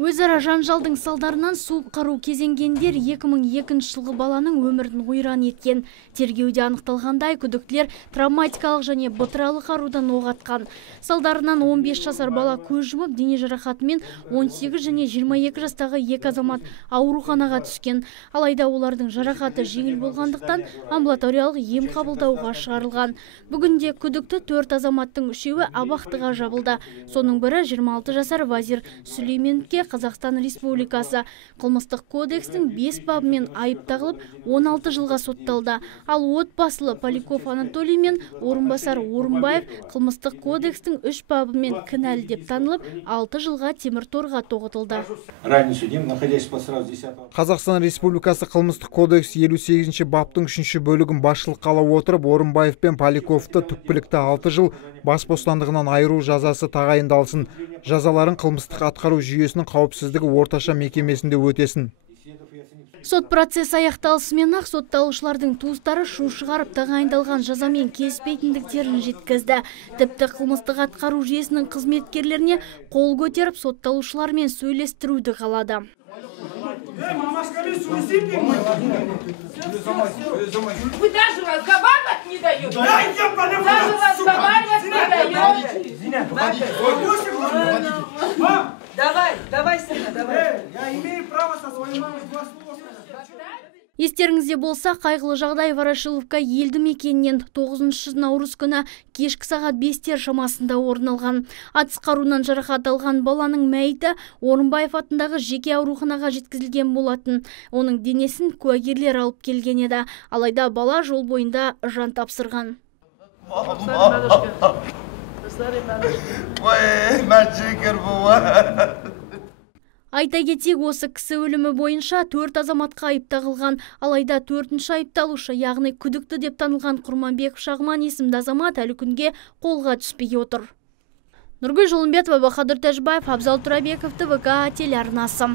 Өзара жанжалдың салдарынан суық қару кезенгендер 2002 жылғы баланың өмірін ойран еткен. Тергеуде анықталғандай, күдіктілер травматикалық және бытыралы қарудан оқ атқан. Салдарынан 15 жасар бала көз жұмып, дене жарақатымен 18 және 22 жастағы екі азамат ауруханаға түскен. Алайда олардың жарақаты жеңіл болғандықтан амбулаториялық ем қабылдауға шығарылған. Бүгінде күдікті 4 азаматтың үшеуі абақтыға жабылды. Соның бірі 26 жасар Вазир Сүлейменовке Қазақстан Республикасы қылмыстық кодекстің 5 бабымен айып тағылып 16 жылға сотталды. Ал отбасылы Поляков Анатолий мен орынбасар Орынбаев қылмыстық кодекстің 3 бабымен кінәлі деп танылып 6 жылға темір торға тоғытылды. Қазақстан Республикасы қылмыстық кодекс 58 баптың 3 бөлігін басшылыққа ала отырып, Орынбаев пен Поляковты түпкілікті 6 жыл бас бостандығынан айыру жазасы тағайындалсын. Жазаларын қылмыстық атқару жүйесінің қауіпсіздігі орташа мекемесінде өтесін. Сот процесс аяқталысымен-ақ сотталушылардың туыстары шу шығарып тағайындалған жазамен келіспейтіндіктерін жеткізді. Тіпті қылмыстық атқару жүйесінің қызметкерлеріне қол көтеріп сотталушылармен сөйлестіруді қалады. Вы даже разговаривать не даете. Даже разговаривать не даете. Давай, сына, давай. Я имею право со своей мамой два слова сказать. Естеріңізде болса, қайғылы жағдай Ворошиловка елді мекенінен 9 наурыз күні кешкі сағат 5-тер шамасында орын алған. Атыс қаруынан жарақат алған баланың мәйіті Орынбаев атындағы жеке ауруханаға жеткізілген болатын. Оның денесін куәгерлер алып келген еді. Алайда бала жол бойында жан тапсырған. Айта кетейік, осы кісі өлімі бойынша 4 азаматқа айып тағылған. Алайда 4-ші айыпталушы, яғни күдікті деп танылған Құрманбеков Шағман есімді азамат әлі күнге қолға түспей отыр. Нұргүл Жолымбетова, Бахадыр Тәжбаев, Абзал Турабеков, ТВК телеарнасы.